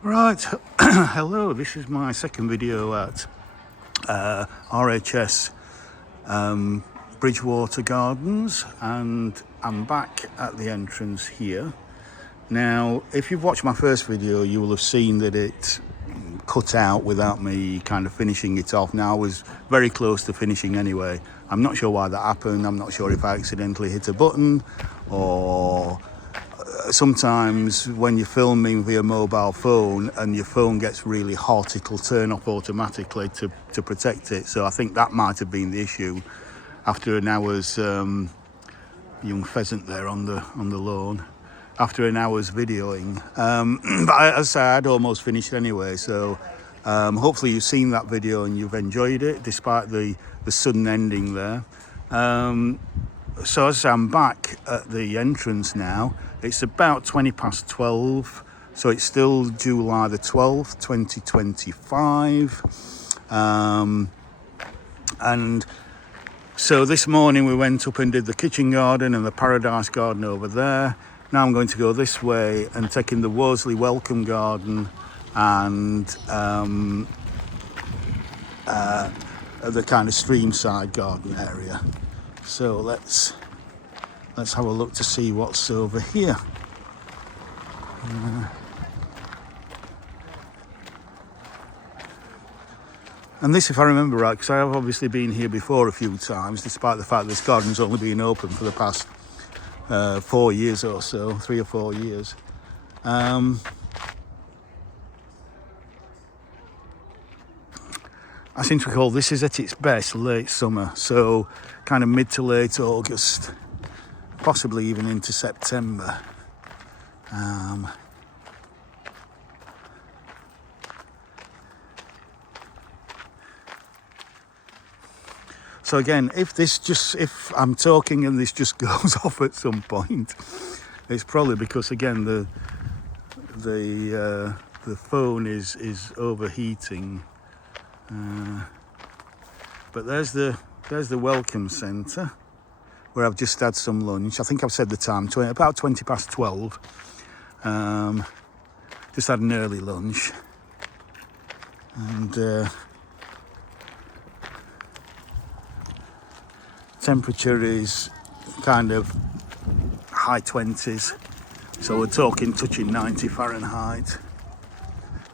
Right, hello, this is my second video at RHS Bridgewater Gardens, and I'm back at the entrance here. Now, if you've watched my first video, you will have seen that it cut out without me kind of finishing it off. Now, I was very close to finishing anyway. I'm not sure why that happened. I'm not sure if I accidentally hit a button, or sometimes when you're filming via mobile phone and your phone gets really hot, it'll turn off automatically to protect it. So I think that might have been the issue. After an hour's young pheasant there on the lawn, after an hour's videoing, but as I say, I'd almost finished anyway. So hopefully you've seen that video and you've enjoyed it, despite the sudden ending there. So as I say, I'm back at the entrance now. It's about 12:20, so it's still July the 12th, 2025. And so this morning we went up and did the kitchen garden and the paradise garden over there. Now I'm going to go this way and take in the Worsley welcome garden and the kind of streamside garden area. So let's have a look to see what's over here. And this, if I remember right, because I have obviously been here before a few times, despite the fact this garden's only been open for the past 4 years or so, 3 or 4 years. I seem to recall this is at its best late summer, so kind of mid to late August, possibly even into September. So again, if I'm talking and this just goes off at some point, it's probably because again the phone is overheating. But there's the welcome centre where I've just had some lunch. I think I've said the time, about 12:20. Just had an early lunch, and temperature is kind of high 20s, so we're talking touching 90 Fahrenheit.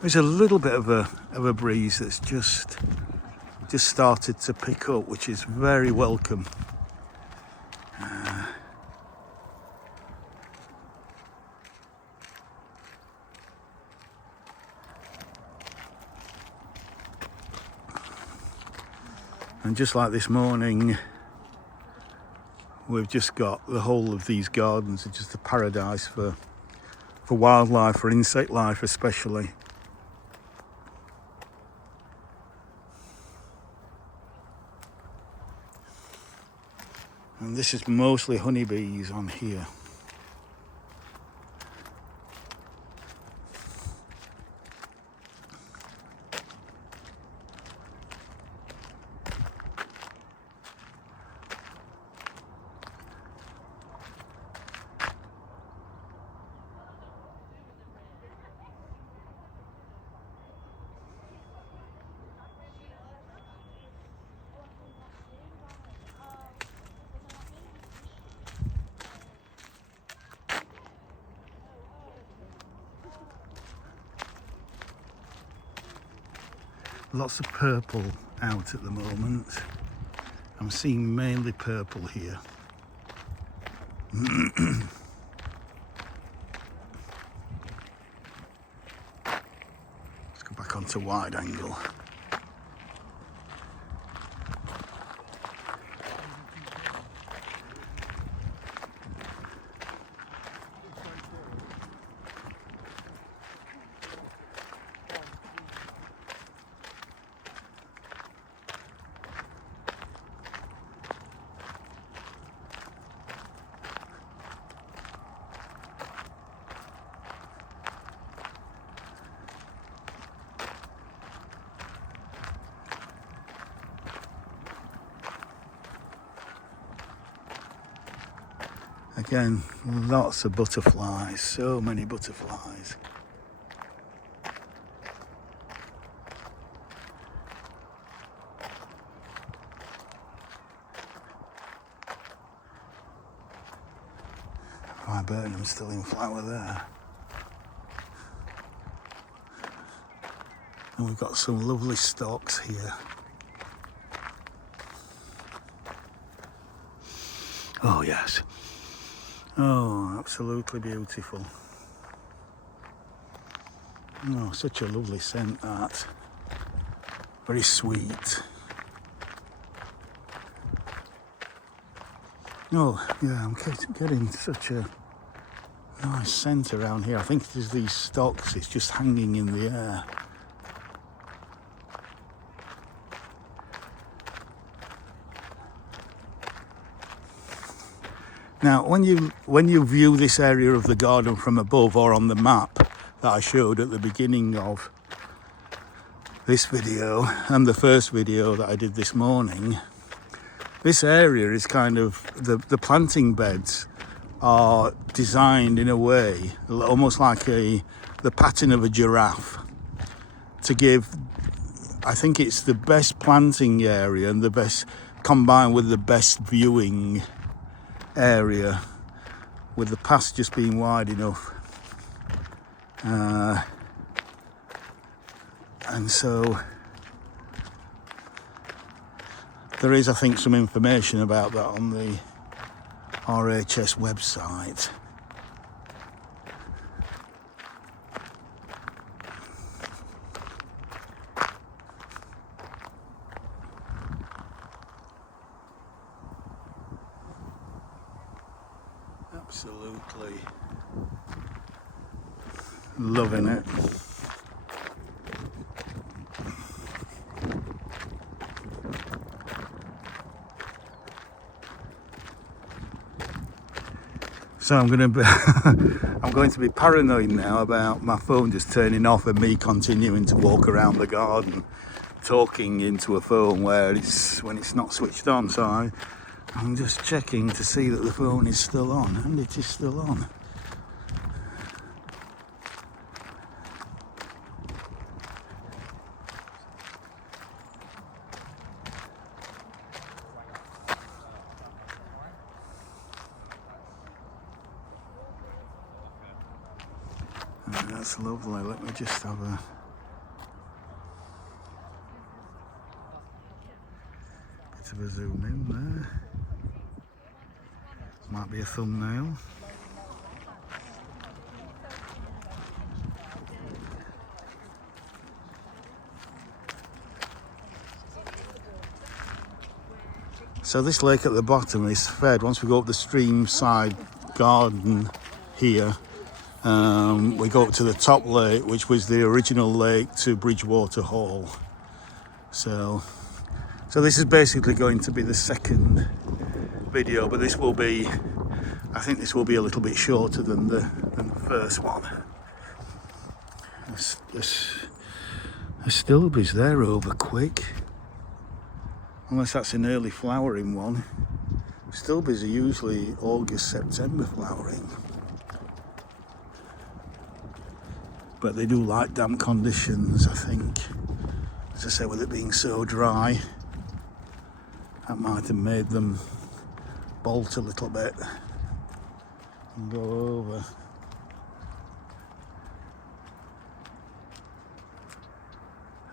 There's a little bit of a breeze that's just started to pick up, which is very welcome. And just like this morning, we've just got the whole of these gardens are just a paradise for wildlife, for insect life especially. And this is mostly honeybees on here. Lots of purple out at the moment. I'm seeing mainly purple here. Let's go back onto wide angle. Again, lots of butterflies, so many butterflies. viburnum still in flower there. And we've got some lovely stalks here. Oh yes. Oh, absolutely beautiful. Oh, such a lovely scent that. Very sweet. Oh, yeah, I'm getting such a nice scent around here. I think it is these stalks, it's just hanging in the air. Now, when you view this area of the garden from above or on the map that I showed at the beginning of this video and the first video that I did this morning, this area is kind of, the planting beds are designed in a way, almost like the pattern of a giraffe, to give, I think it's the best planting area and the best, combined with the best viewing area, with the paths just being wide enough. And so there is, I think, some information about that on the RHS website. Absolutely loving it. So I'm going to be paranoid now about my phone just turning off and me continuing to walk around the garden talking into a phone when it's not switched on. So I'm just checking to see that the phone is still on, and it is still on. That's lovely. Let me just have a bit of a zoom in there. Might be a thumbnail. So this lake at the bottom is fed, once we go up the stream side garden here, we go up to the top lake, which was the original lake to Bridgewater Hall. So this is basically going to be the second video, but this will be, I think this will be a little bit shorter than the first one. The stilby's there over quick, unless that's an early flowering one. Stilby's are usually August, September flowering. But they do like damp conditions, I think. As I say, with it being so dry, that might have made them bolt a little bit and go over.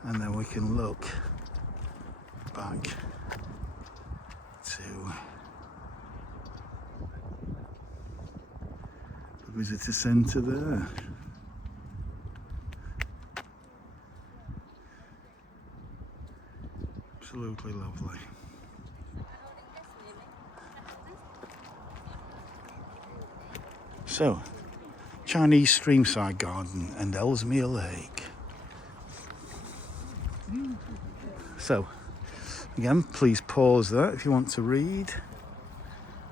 And then we can look back to the visitor centre there. Absolutely lovely. So, Chinese streamside garden and Ellesmere Lake. So, again, please pause that if you want to read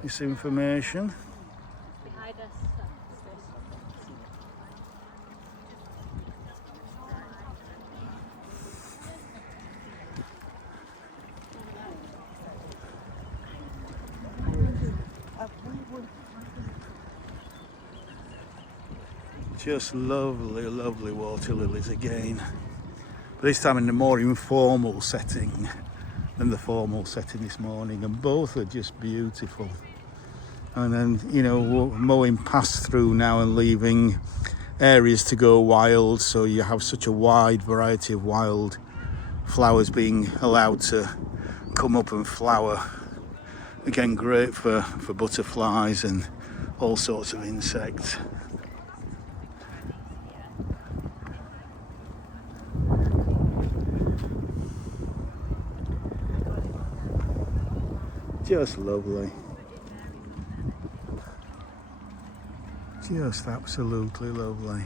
this information. Behind us. Just lovely, lovely water lilies again. But this time in a more informal setting than the formal setting this morning, and both are just beautiful. and then, you know, mowing past through now and leaving areas to go wild, so you have such a wide variety of wild flowers being allowed to come up and flower. Again, great for butterflies and all sorts of insects. Just lovely. Just absolutely lovely.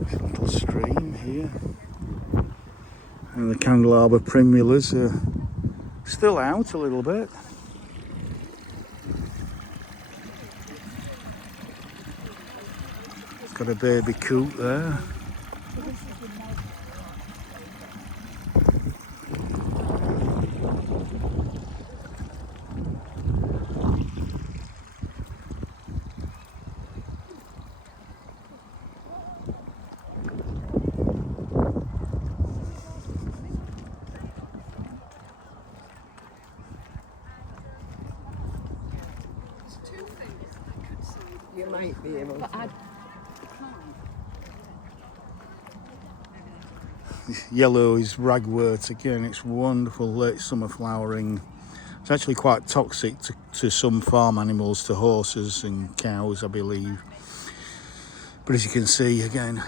This little stream here. And the candelabra primulas are still out a little bit. It's got a baby coot there. You might be able to. Yellow is ragwort again. It's wonderful late summer flowering. It's actually quite toxic to some farm animals, to horses and cows, I believe. But as you can see, again,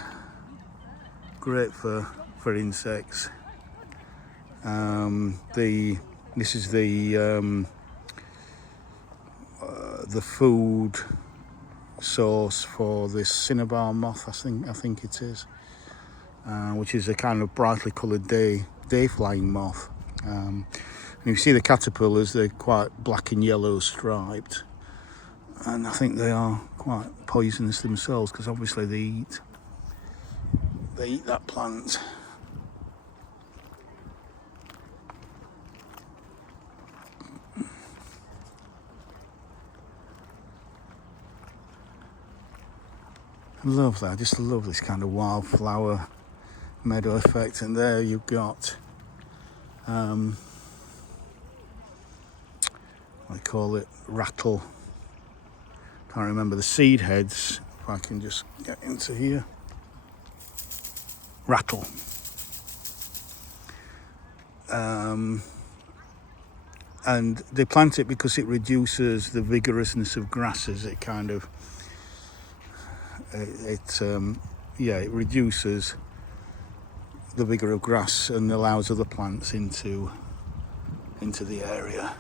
great for insects. This is the food source for this cinnabar moth, I think it is, which is a kind of brightly coloured day flying moth. And you see the caterpillars, they're quite black and yellow striped, and I think they are quite poisonous themselves, because obviously they eat that plant. I love that. I just love this kind of wildflower meadow effect. And there you've got I call it rattle. Can't remember the seed heads. If I can just get into here. Rattle. And they plant it because it reduces the vigorousness of grasses. It kind of it reduces the vigor of grass and allows other plants into the area.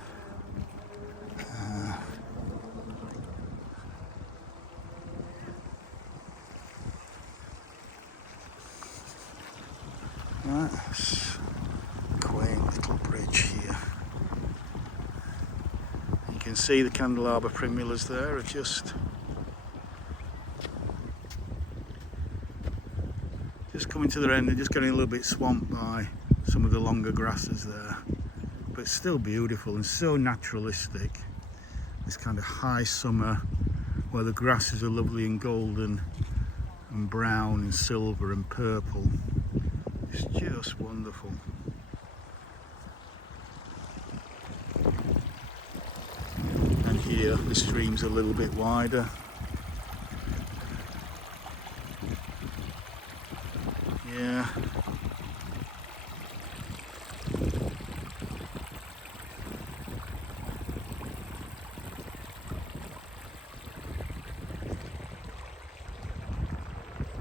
That's a quaint little bridge here. You can see the candelabra primulas there are just coming to their end. They're just getting a little bit swamped by some of the longer grasses there, but it's still beautiful and so naturalistic. This kind of high summer where the grasses are lovely and golden and brown and silver and purple. It's just wonderful. And here the stream's a little bit wider. Yeah.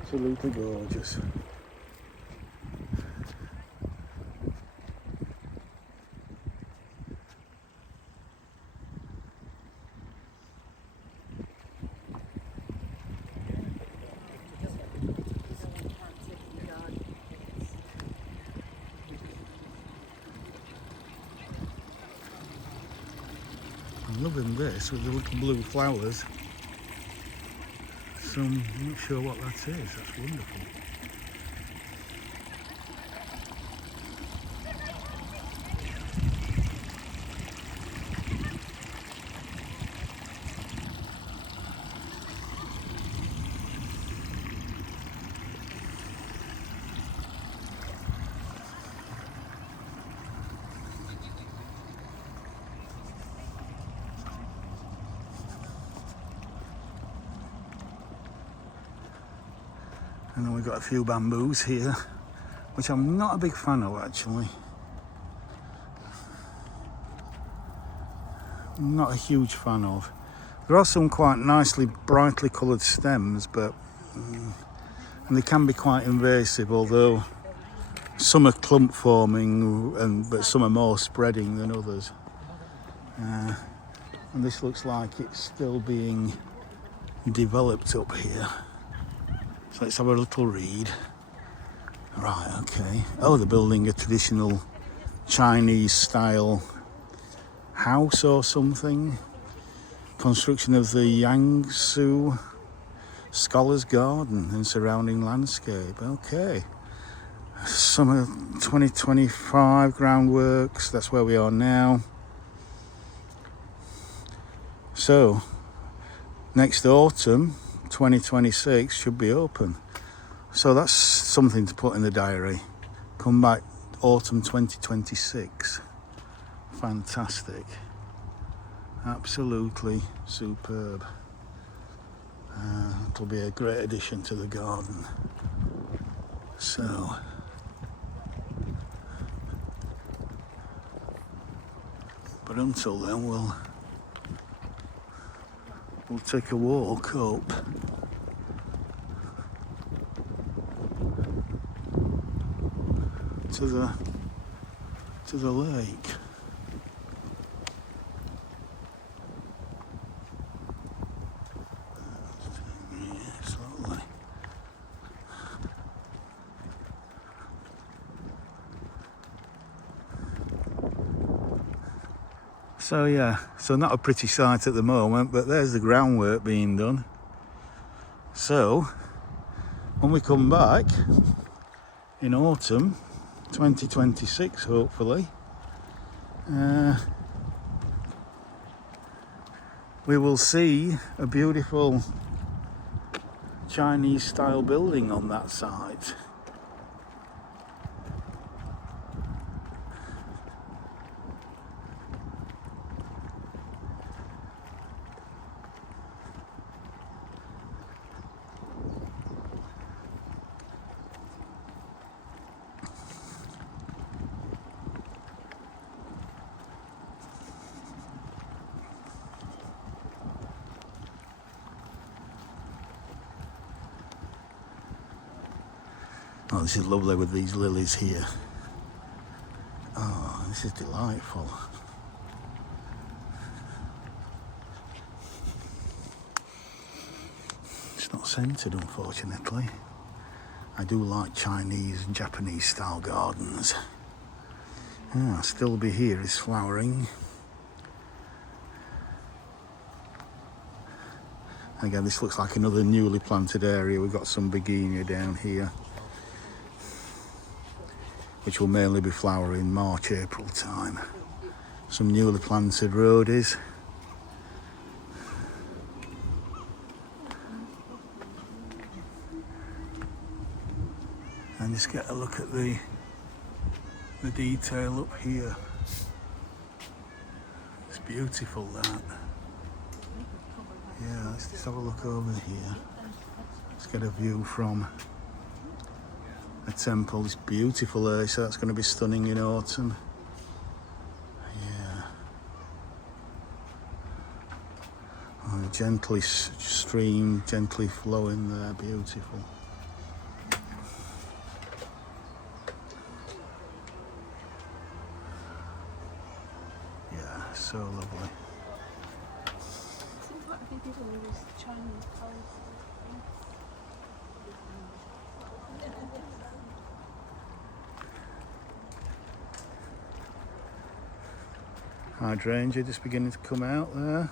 Absolutely gorgeous. I'm loving this with the little blue flowers. So I'm not sure what that is. That's wonderful. And then we've got a few bamboos here, which I'm not a big fan of actually. I'm not a huge fan of. There are some quite nicely, brightly coloured stems, but and they can be quite invasive, although some are clump forming, but some are more spreading than others. And this looks like it's still being developed up here. So let's have a little read. Right, okay. Oh, they're building a traditional Chinese style house or something. Construction of the Yangtze Scholars Garden and surrounding landscape. Okay. Summer 2025 groundworks. That's where we are now. So, next autumn, 2026 should be open. So that's something to put in the diary. Come back autumn 2026. Fantastic. Absolutely superb. It'll be a great addition to the garden. So, but until then we'll take a walk up to the lake. Slowly. So yeah, so not a pretty sight at the moment, but there's the groundwork being done. So when we come back in autumn 2026, hopefully, we will see a beautiful Chinese style building on that site. Oh, this is lovely with these lilies here. Oh, this is delightful. It's not scented, unfortunately. I do like Chinese and Japanese style gardens. Still be here is flowering. Again, this looks like another newly planted area. We've got some begonia down here, which will mainly be flowering March, April time. Some newly planted rhodies. And just get a look at the detail up here. It's beautiful, that. Yeah, let's just have a look over here. Let's get a view from a temple. It's beautiful there, so that's going to be stunning in autumn. Yeah. Oh, gently stream, gently flowing there, beautiful. Yeah, so lovely. Hydrangea just beginning to come out there.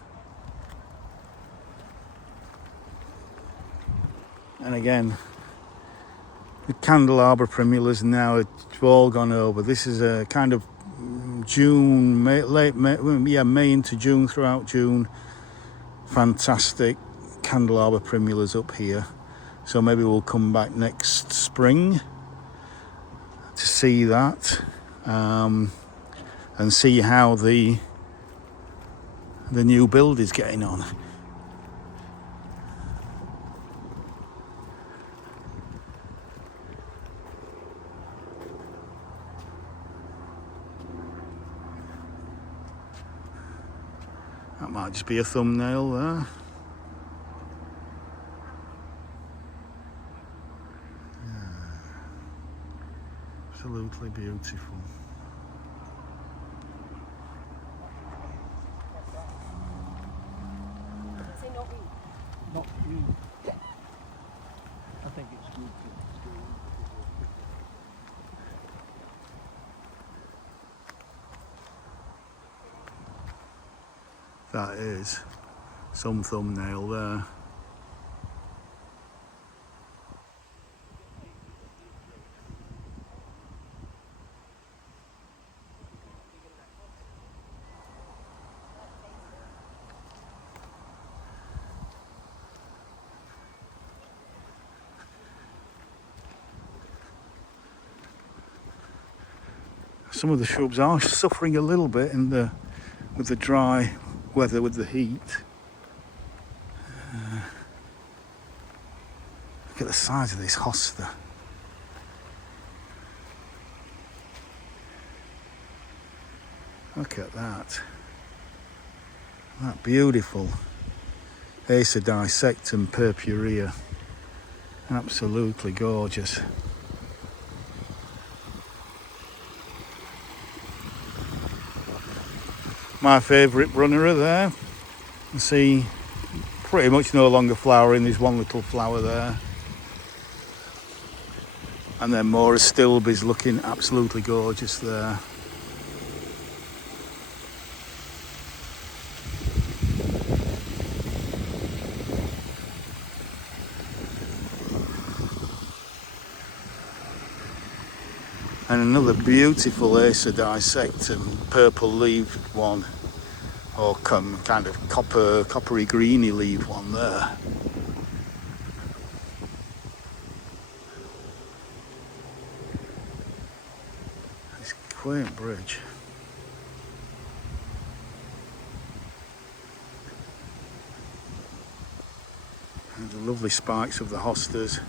And again, the candelabra primulas now have all gone over. This is a kind of June, May into June, throughout June. Fantastic candelabra primulas up here. So maybe we'll come back next spring to see that. And see how the new build is getting on. might just be a thumbnail there. Absolutely beautiful. Not green. I think it's good. That is some thumbnail there. Some of the shrubs are suffering a little bit with the dry weather, with the heat. Look at the size of this hosta. Look at that. That beautiful Acer dissectum purpurea. Absolutely gorgeous. My favourite brunera there. You see, pretty much no longer flowering. There's one little flower there. And then Mora stilby's looking absolutely gorgeous there. And another beautiful Acer dissectum, purple-leaved one, or kind of coppery greeny leaved one there. This quaint bridge. And the lovely spikes of the hostas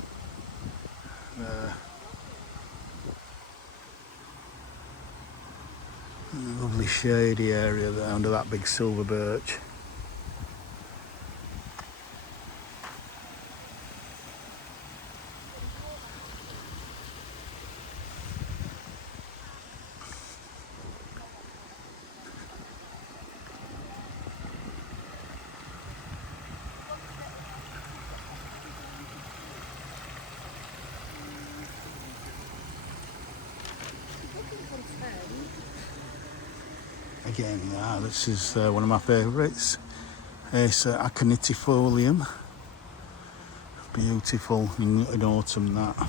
there. And a lovely shady area there under that big silver birch. Again, yeah, this is one of my favourites. Acer aconitifolium. Beautiful in autumn, that.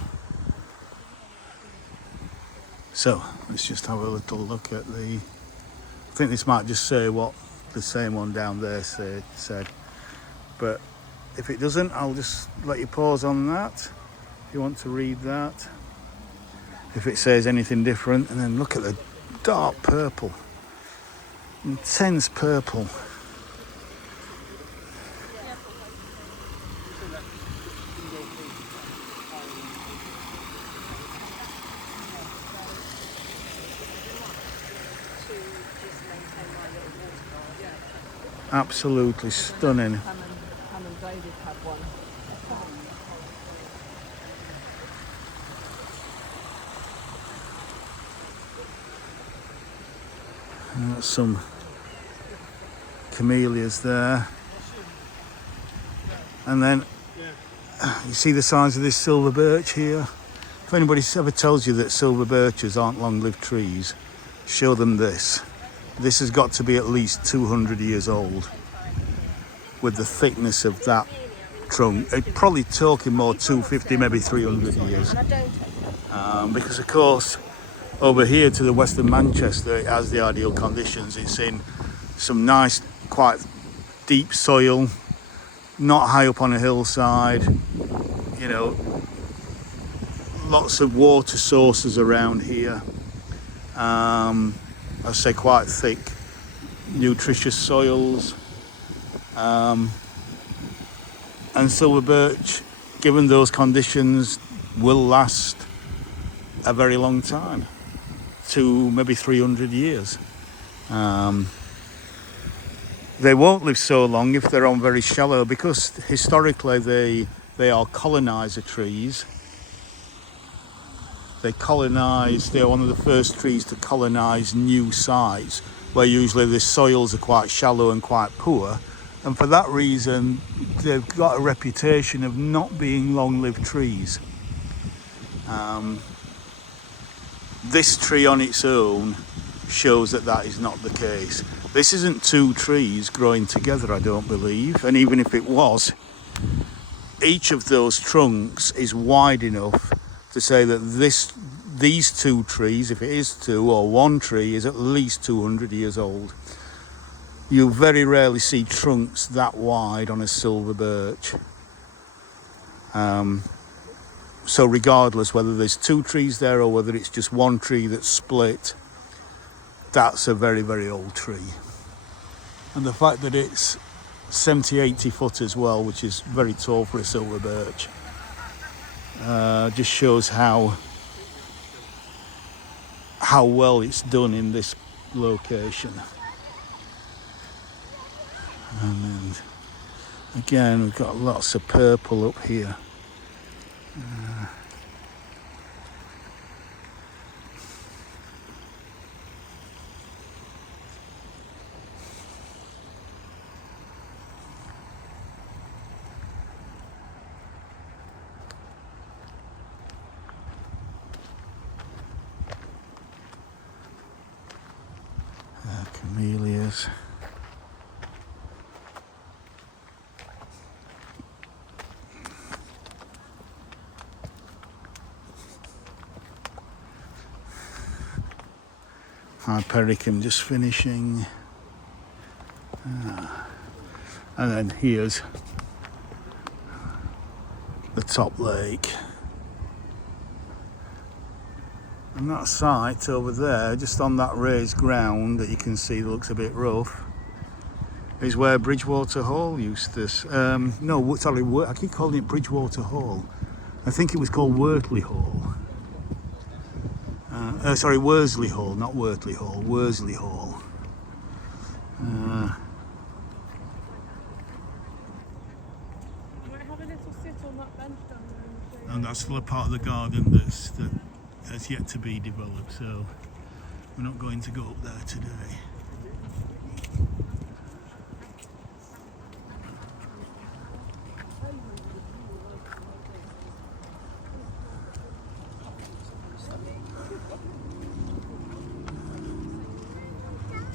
So, let's just have a little look at the... I think this might just say what the same one down there said. But if it doesn't, I'll just let you pause on that if you want to read that. If it says anything different, and then look at the dark purple. Intense purple. Absolutely stunning. Pam and David had one. And that's some camellias there. And then you see the size of this silver birch here. If anybody ever tells you that silver birches aren't long-lived trees, show them this. This has got to be at least 200 years old with the thickness of that trunk. Probably talking more 250, maybe 300 years. Because of course, over here to the west of Manchester, it has the ideal conditions. It's in some nice, quite deep soil, not high up on a hillside, you know, lots of water sources around here. I'd say quite thick, nutritious soils. And silver birch, given those conditions, will last a very long time, to maybe 300 years. They won't live so long if they're on very shallow, because historically they are colonizer trees. They're one of the first trees to colonize new sites, where usually the soils are quite shallow and quite poor. And for that reason, they've got a reputation of not being long-lived trees. This tree on its own shows that that is not the case. This isn't two trees growing together, I don't believe, and even if it was, each of those trunks is wide enough to say that these two trees, if it is two or one tree, is at least 200 years old. You very rarely see trunks that wide on a silver birch. So regardless whether there's two trees there or whether it's just one tree that's split, that's a very, very old tree. And the fact that it's 70, 80 foot as well, which is very tall for a silver birch, just shows how well it's done in this location. And then again, we've got lots of purple up here. Camellias. Hypericum just finishing. And then here's the top lake. And that site over there, just on that raised ground that you can see looks a bit rough, is where Bridgewater Hall used to... no, sorry, I keep calling it Bridgewater Hall. I think it was called Wortley Hall. Sorry, Worsley Hall, not Wortley Hall, Worsley Hall. You might have a little sit on that bench down there. And that's still a part of the garden that has yet to be developed, so we're not going to go up there today.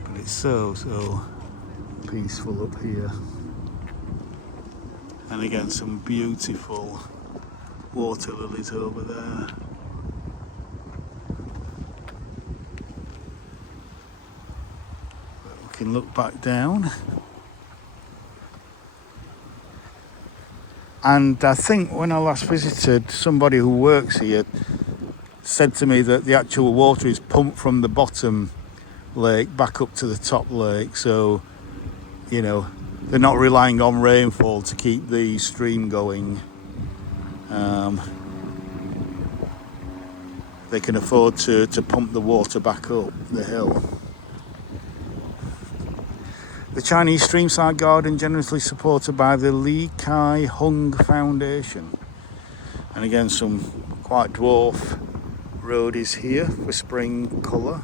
But it's so peaceful up here. And again, some beautiful water lilies over there. We can look back down. And I think when I last visited, somebody who works here said to me that the actual water is pumped from the bottom lake back up to the top lake. So, you know, they're not relying on rainfall to keep the stream going. They can afford to pump the water back up the hill. The Chinese Streamside Garden, generously supported by the Li Kai Hung Foundation. And again, some quite dwarf roadies here for spring colour.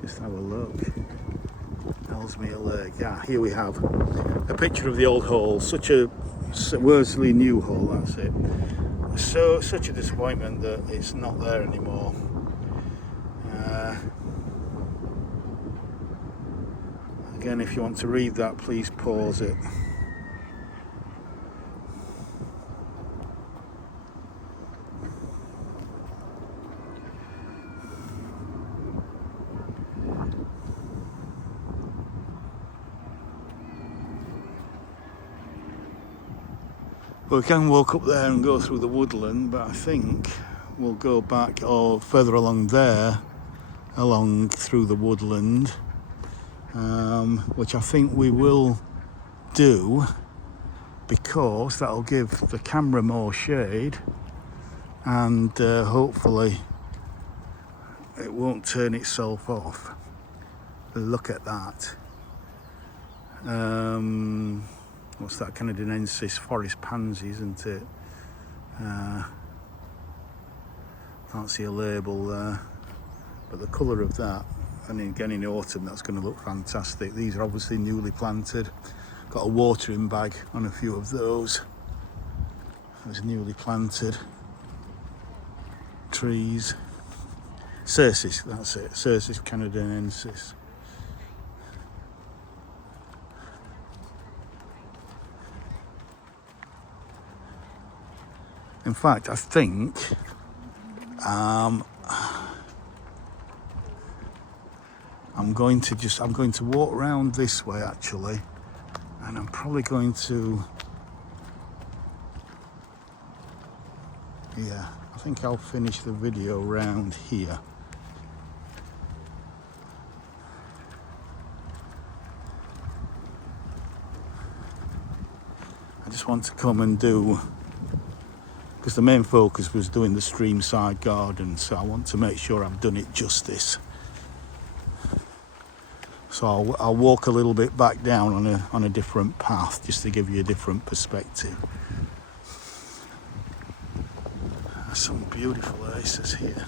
Just have a look. Ellesmere Lake. Yeah, here we have a picture of the old hall. Such a Worsley new hall, that's it. Such a disappointment that it's not there anymore. Again, if you want to read that, please pause it. We can walk up there and go through the woodland, but I think we'll go back or further along there, along through the woodland, which I think we will do because that'll give the camera more shade and hopefully it won't turn itself off. Look at that. What's that, Canadensis forest pansy, isn't it? Can't see a label there, but the colour of that, and again in autumn, that's going to look fantastic. These are obviously newly planted. Got a watering bag on a few of those. Those newly planted trees. Cercis, that's it. Cercis canadensis. In fact, I think I'm going to walk around this way actually, and I'm probably going to, yeah, I think I'll finish the video round here. I just want to come and do, because the main focus was doing the streamside garden, so I want to make sure I've done it justice. So I'll walk a little bit back down on a different path, just to give you a different perspective. There's some beautiful aces here.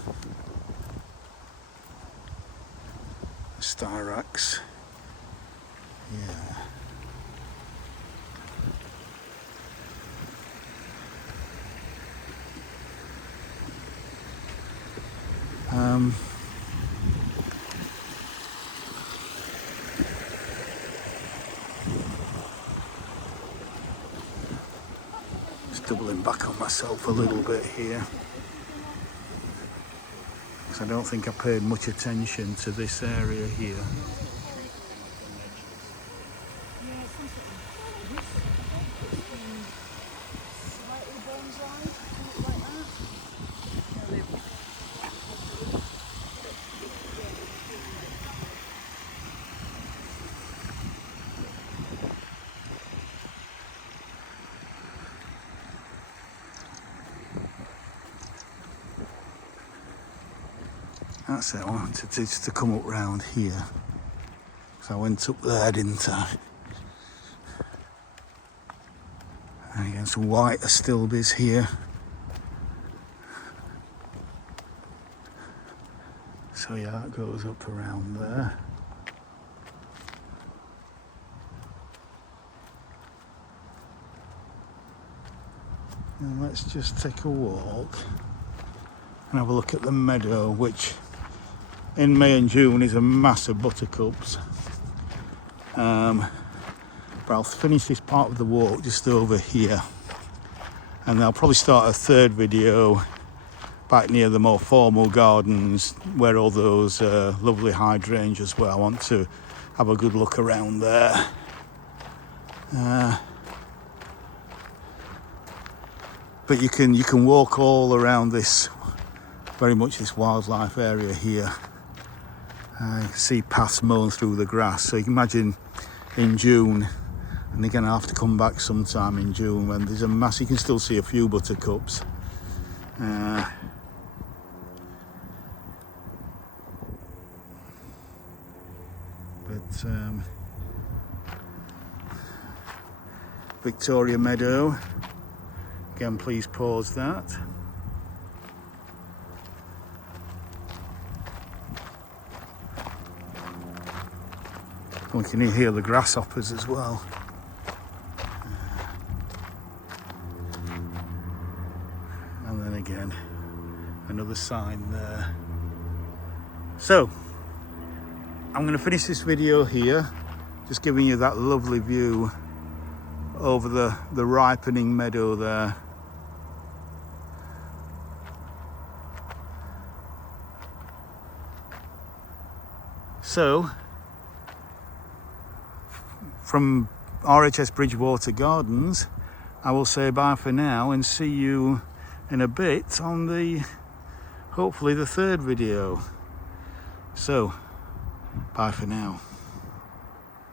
Styrax. Yeah. Just doubling back on myself a little bit here, because I don't think I paid much attention to this area here. That's it, I wanted to come up round here. So I went up there, didn't I? And again, some white astilbes here. So yeah, that goes up around there. And let's just take a walk and have a look at the meadow, which in May and June is a mass of buttercups. But I'll finish this part of the walk just over here, and I'll probably start a third video back near the more formal gardens where all those lovely hydrangeas were. I want to have a good look around there. But you can walk all around this, very much this wildlife area here. You can see paths mown through the grass, so you can imagine in June, and again I have to come back sometime in June when there's a mass. You can still see a few buttercups. Victoria Meadow, again please pause that. We can hear the grasshoppers as well. And then again, another sign there. So, I'm going to finish this video here, just giving you that lovely view over the ripening meadow there. So, from RHS Bridgewater Gardens, I will say bye for now and see you in a bit on the hopefully the third video. So, bye for now.